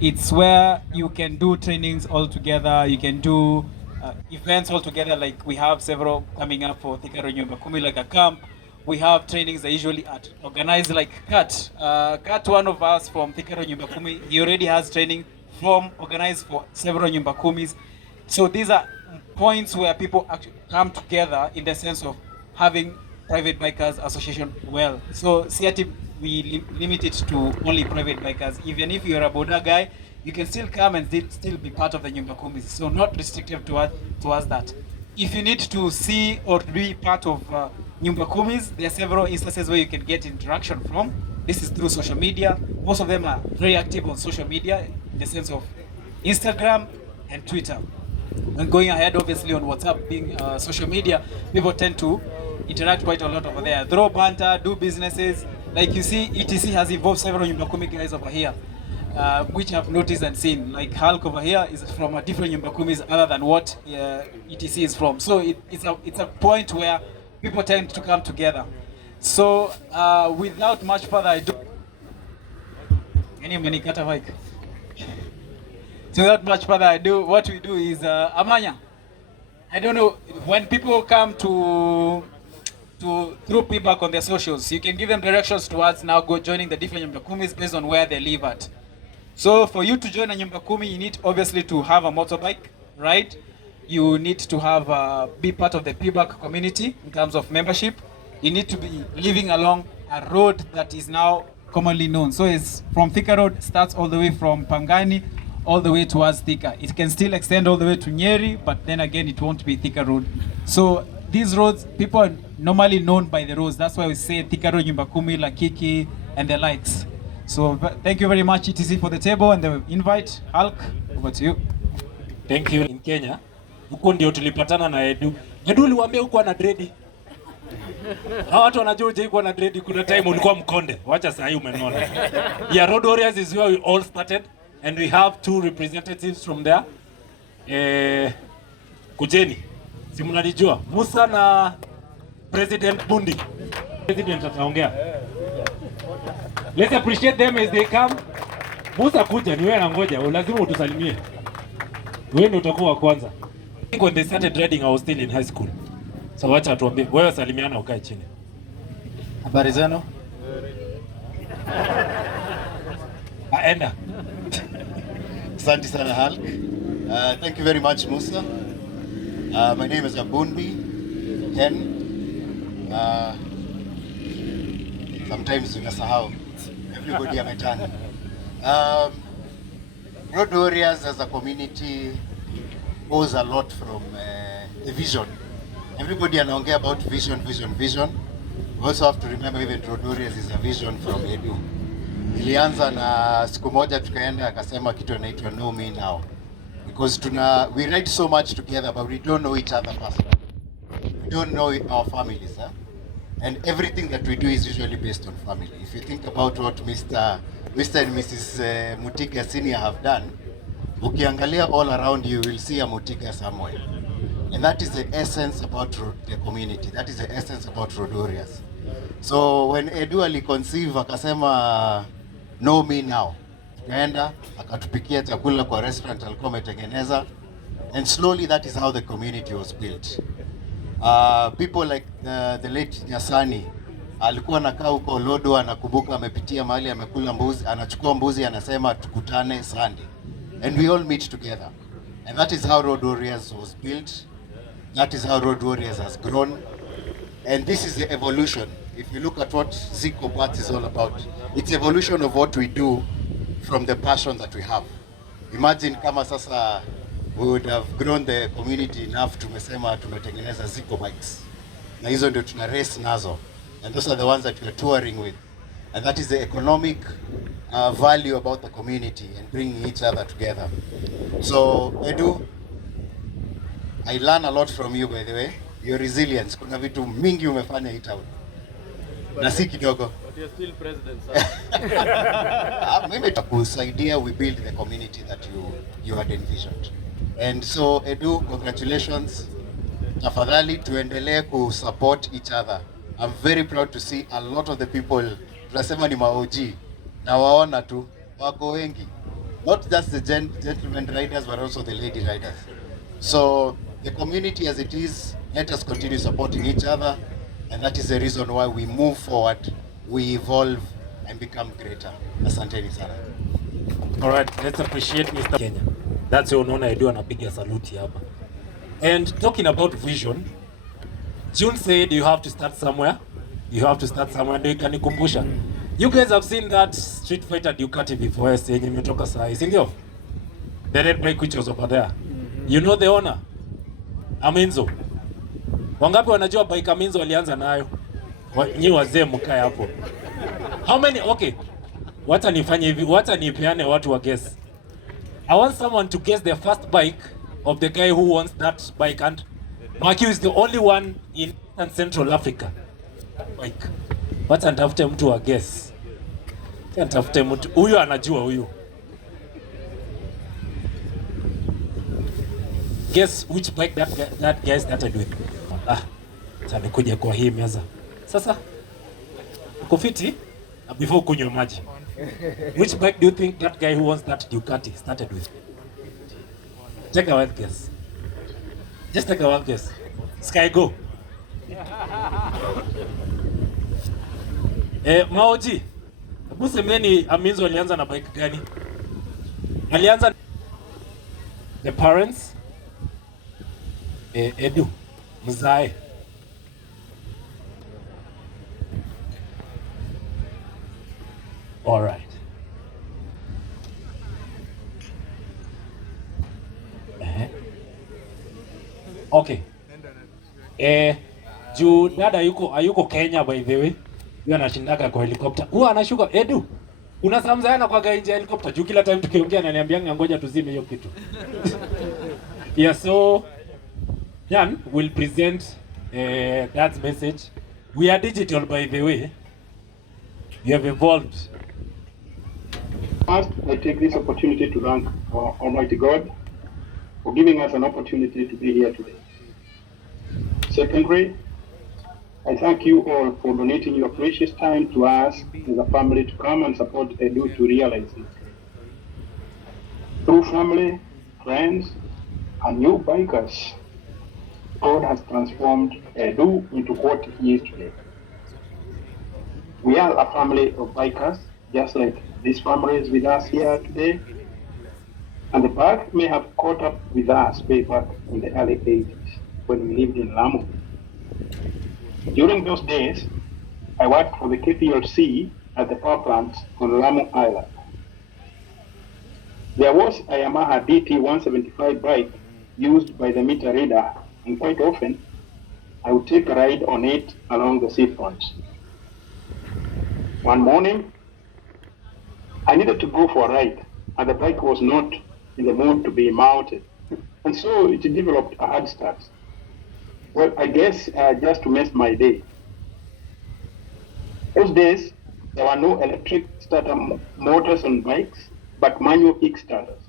It's where you can do trainings all together. You can do events all together. Like we have several coming up for Thika Nyumba Kumi, like a camp. We have trainings that usually at organized like Kat. Kat, one of us from Thika Nyumba Kumi, he already has training from organized for several Nyumba Kumis. So these are points where people actually come together in the sense of having private bikers association well. So CRT, we limit it to only private bikers. Even if you're a Boda guy, you can still come and still be part of the Nyumba Kumis. So not restrictive towards that. If you need to see or be part of Nyumba Kumis, there are several instances where you can get interaction from. This is through social media. Most of them are very active on social media in the sense of Instagram and Twitter. And going ahead, obviously, on WhatsApp being social media, people tend to interact quite a lot over there. Throw banter, do businesses. Like you see, ETC has involved several Nyumba Kumi guys over here, which I've noticed and seen. Like Hulk over here is from a different Nyumba Kumis other than what ETC is from. So it's a point where people tend to come together. So without much further ado, so without much further ado, what we do is Amanya. I don't know when people come to through feedback on their socials, you can give them directions towards now go joining the different Nyumba Kumis based on where they live at. So for you to join a Nyumba Kumi, you need obviously to have a motorbike, right? You need to have be part of the feedback community in terms of membership. You need to be living along a road that is now commonly known. So it's from Thika Road, starts all the way from Pangani all the way towards Thika. It can still extend all the way to Nyeri, but then again, it won't be Thika Road. So these roads, people are normally known by the roads. That's why we say Thika Road, Nyumba Kumi, Lakiki, and the likes. So thank you very much, ETC, for the table and the invite. Hulk, over to you. Thank you. In Kenya, huko ndio tulipatana na Edu. Edu uliwaambia huko ana dread. Hawa watu wanajua uje huko ana dread, kuna time ulikuwa mkonde. Wacha sasa umenona. Yeah, Road Warriors is where we all started. And we have two representatives from there. Kujeni, si mnalijua Musa na President Bundi. President ataongea. Let's appreciate them as they come. Musa kuja, ni wewe na ngoja, lazima utusalimie. Wewe ndio utakuwa wa kwanza. I think when they started riding, I was still in high school. So wacha tuambie, wewe salimiana ukae chini. Habari zenu? Aenda. Asante sana Hulk. Thank you very much, Musa. My name is Abundi Hen. Sometimes unasahau. Everybody ametana. Road Warriors as a community owes a lot from the vision. Everybody anaongea about vision. We also have to remember even Road Warriors is a vision from Edu. Ilianza na siku moja tukaenda akasema kitu inaitwa know me now, because we ride so much together but we don't know each other personally. We don't know our families, and everything that we do is usually based on family. If you think about what Mr. and Mrs. Mutiga Senior have done, ukiangalia all around you will see a Mutiga somewhere, and that is the essence about the community. That is the essence about Road Warriors. So when Edu aliconceive akasema know me now, tukaenda akatupikia chakula kwa restaurant alikuwa ametengeneza, and slowly that is how the community was built. People like the late Nyasani alikuwa anakaa huko Lodo, anakumbuka amepitia mahali amekula mbuzi, anachukua mbuzi anasema tukutane Sunday, and we all meet together, and that is how Road Warriors was built. That is how Road Warriors has grown, and this is the evolution. If you look at what Ziqoparts is all about, it's evolution of what we do from the passion that we have. Imagine kama sasa we would have grown the community enough, tumesema tumetengeneza Ziqo bikes, na hizo ndio tuna race nazo, and those are the ones that we are touring with, and that is the economic value about the community and bringing each other together. So Edu, I learn a lot from you, by the way. Your resilience, kuna vitu mingi umefanya hii town na si kidogo. But you're still president, sir. Mimi takusaidia we build the community that you had envisioned. And so Edu, congratulations. Tafadhali tuendelee ku support each other. I'm very proud to see a lot of the people tunasema ni ma-OG na waona tu wako wengi. not just the gentlemen riders, but also the lady riders. So the community as it is, let us continue supporting each other, and that is the reason why we move forward, we evolve, and become greater. Asanteni sana. All right, let's appreciate Mr. Kenya. That's your unaona Edu anapiga salute hapa. And talking about vision, June said you have to start somewhere. You have to start somewhere. Ndio ikanikumbusha. You guys have seen that Street Fighter Ducati before yenye imetoka saa hii, si ndio? The red bike which was over there. You know the owner? Aminzo. Wangapi wanajua bike Aminzo alianza nayo? Nyi wazee mkae hapo. How many? Okay. Wacha nifanye hivi, wacha nipeane watu wa guess. I want someone to guess the first bike of the guy who owns that bike, and Maki is the only one in Central Africa. Bike. Wacha nitafute mtu wa guess. Nitafute mtu. Huyu anajua huyu. Guess which bike that guy started with. Sasa kuja kwa hii meza. Sasa kufiti before kunywa maji. Which bike do you think that guy who owns that Ducati started with? Take a wild guess. Just take a wild guess. Sky go. Maoji. Hebu semeni Aminzo alianza na bike gani? Alianza the parents. Edu. Mzae. All right. Okay. Juu dada hayuko Kenya by the way. Yeye anashindaga kwa helicopter. Huwa anashuka Edu. Unasamzana kwa nje helicopter. Juu kila time tukiongea ananiambia ngoja tuzime hiyo kitu. Yeah, so Jan will present that message. We are digital by the way. We have evolved. First, I take this opportunity to thank our Almighty God for giving us an opportunity to be here today. Secondly, I thank you all for donating your precious time to us as a family to come and support Edu to realize it. Through family, friends, and new bikers, God has transformed Edu into what he is today. We are a family of bikers, just like this family is with us here today. And the bike may have caught up with us way back in the early 80s when we lived in Lamu. During those days, I worked for the KPLC at the power plant on Lamu Island. There was a Yamaha DT175 bike used by the meter reader, and quite often, I would take a ride on it along the seafront. One morning, I needed to go for a ride, and the bike was not in the mood to be mounted, and so it developed a hard start. Well, I guess just to mess my day. Those days, there were no electric starter motors on bikes, but manual kickstarters.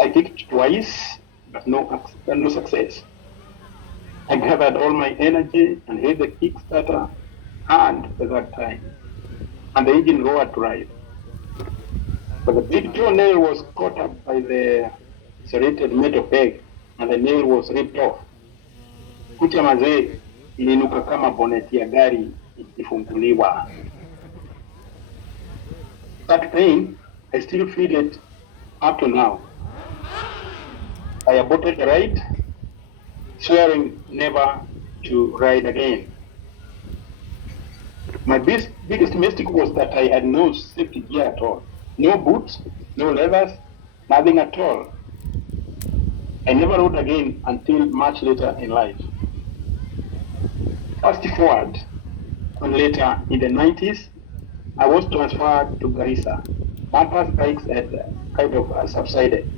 I kicked twice, but no success. I gathered all my energy and hit the kickstarter hard at that time, and the engine roared to ride. But the big toe nail was caught up by the serrated metal peg, and the nail was ripped off. Kucha mazee ilinuka kama boneti ya gari ikifunguliwa. That pain, I still feel it up to now. I aborted the ride, swearing never to ride again. My biggest mistake was that I had no safety gear at all. No boots, no leathers, nothing at all. I never rode again until much later in life. Fast forward, and later in the 90s, I was transferred to Garissa. Bumpers bikes had kind of subsided.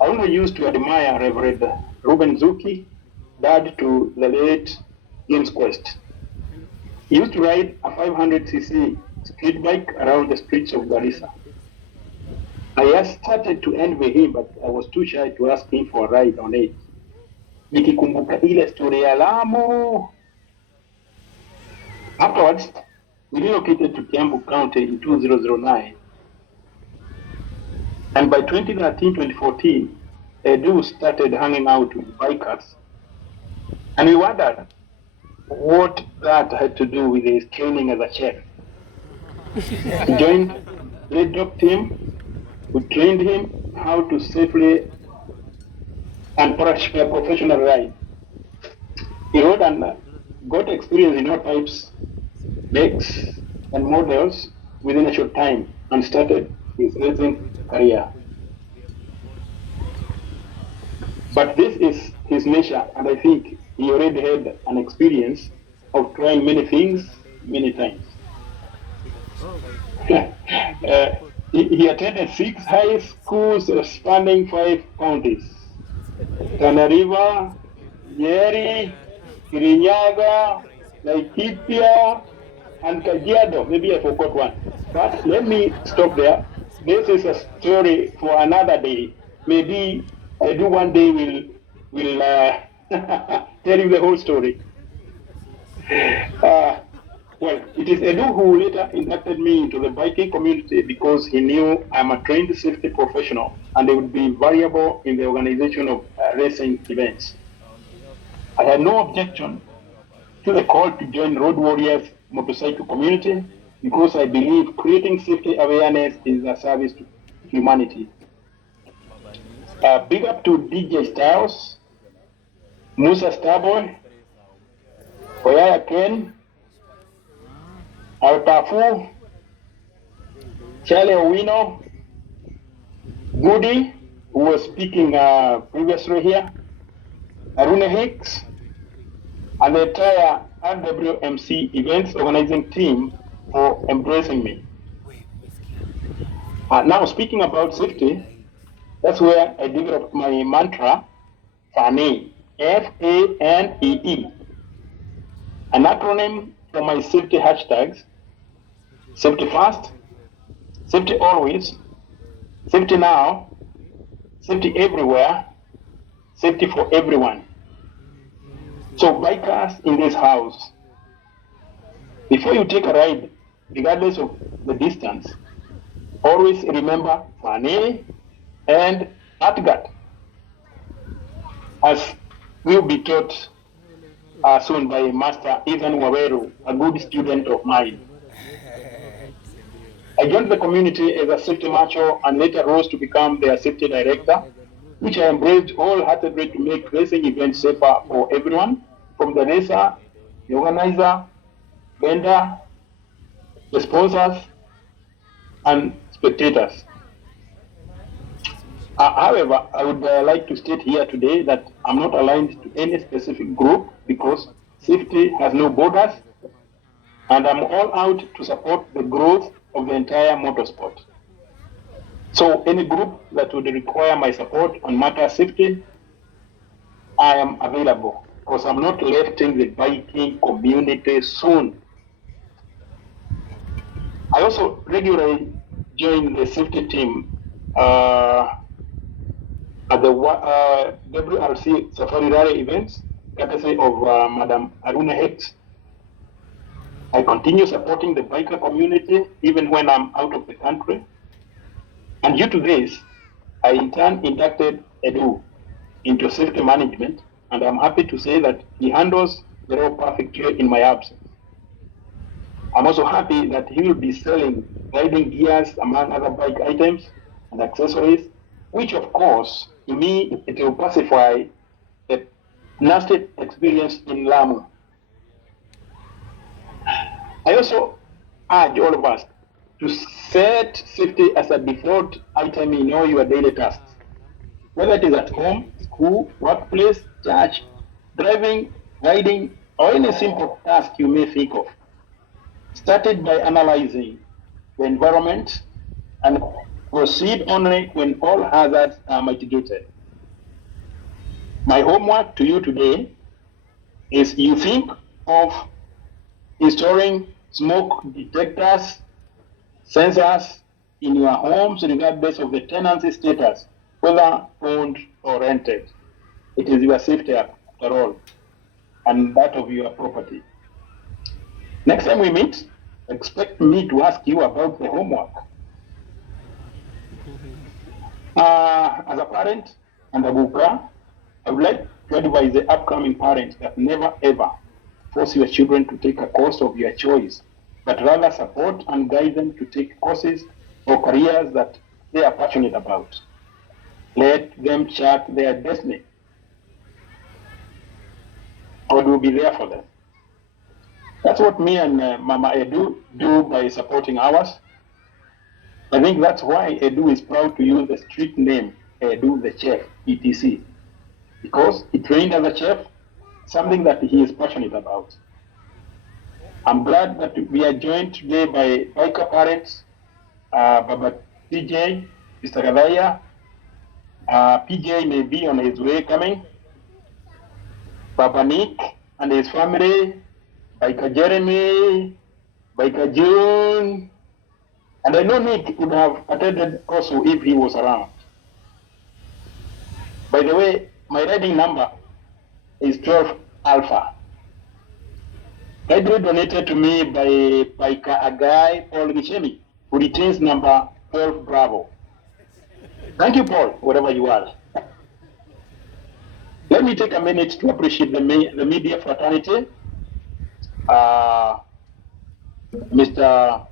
I only used to admire Reverend Ruben Zuki, dad to the late James Quest. He used to ride a 500cc street bike around the streets of Garissa. I started to envy him, but I was too shy to ask him for a ride on it. Nikikumbuka ile story ya Lamu. Afterwards, we relocated to Kiambu County in 2009. And by 2013, 2014, Edu started hanging out with bikers. And we wondered what that had to do with his training as a chef. He joined the dog team, who trained him how to safely and professional ride. He rode and got experience in all types, makes, and models within a short time and started his racing career. But this is his nature, and I think he already had an experience of trying many things many times. He attended 6 high schools spanning 5 counties: Tana River, Nyeri, Kirinyaga, Laikipia, and Kajiado. Maybe I forgot one. But let me stop there. This is a story for another day. Maybe I do one day will tell you the whole story. Well, it is Edu who later inducted me into the biking community because he knew I'm a trained safety professional and they would be valuable in the organization of racing events. I had no objection to the call to join Road Warriors motorcycle community because I believe creating safety awareness is a service to humanity. Big up to DJ Styles, Musa Starboy, Oyaya Ken, Altafu, Charlie Owino, Goody, who was speaking previously here, Aruna Hicks, and the entire RWMC events organizing team for embracing me. Now speaking about safety, that's where I developed my mantra, FANEE, F-A-N-E-E, an acronym for my safety hashtags: safety first, safety always, safety now, safety everywhere, safety for everyone. So bikers in this house, before you take a ride, regardless of the distance, always remember FANEE and ATGAT, as will be taught soon by Master Ethan Waweru, a good student of mine. I joined the community as a safety marshal and later rose to become their safety director, which I embraced wholeheartedly to make racing events safer for everyone, from the racer, the organizer, vendor, the sponsors, and spectators. However, I would like to state here today that I'm not aligned to any specific group because safety has no borders, and I'm all out to support the growth of the entire motorsport. So any group that would require my support on matter safety, I am available because I'm not letting the biking community soon. I also regularly join the safety team at the WRC Safari Rally events, courtesy of Madam Aruna Hicks. I continue supporting the biker community even when I'm out of the country. And due to this, I in turn inducted Edu into safety management, and I'm happy to say that he handles the role perfectly in my absence. I'm also happy that he will be selling riding gears among other bike items and accessories, which of course, to me, it will pacify the nasty experience in Lamu. I also urge all of us to set safety as a default item in all your daily tasks, whether it is at home, school, workplace, church, driving, riding, or any simple task you may think of. Started by analyzing the environment and proceed only when all hazards are mitigated. My homework to you today is you think of installing smoke detectors, sensors in your homes regardless of the tenancy status, whether owned or rented. It is your safety after all, and that of your property. Next time we meet, expect me to ask you about the homework. As a parent and a Buka, I would like to advise the upcoming parents that never ever force your children to take a course of your choice, but rather support and guide them to take courses or careers that they are passionate about. Let them chart their destiny. God will be there for them. That's what me and Mama Edu do by supporting ours. I think that's why Edu is proud to use the street name Edu the Chef, ETC, because he trained as a chef, something that he is passionate about. I'm glad that we are joined today by biker parents, Baba PJ, Mr. Gadaya. PJ may be on his way coming. Baba Nick and his family, Biker Jeremy, Biker June, and I know Nick would have attended also if he was around. By the way, my riding number is 12 Alpha. Kindly donated to me by a guy, Paul Gichemi, who retains number 12 Bravo. Thank you, Paul, wherever you are. Let me take a minute to appreciate the media fraternity. Mr.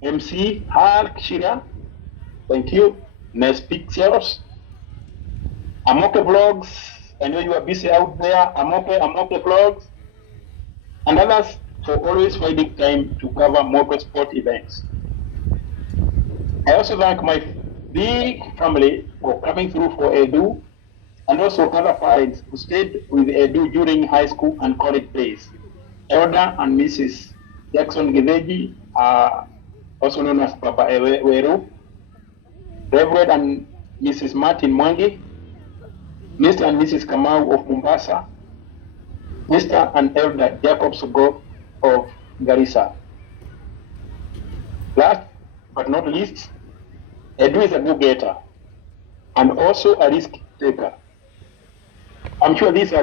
MC Hulk Shira, thank you. Nes Pixels, Amoke Vlogs, I know you are busy out there, Amoke Vlogs, and others for always finding time to cover motorsport events. I also thank my big family for coming through for Edu, and also other parents who stayed with Edu during high school and college days. Elder and Mrs. Jackson Gideji, also known as Papa Weru, Reverend and Mrs. Martin Mwangi, Mr. and Mrs. Kamau of Mombasa, Mr. and Elder Jacob Sugo of Garissa. Last but not least, Edu is a go-getter and also a risk taker. I'm sure these are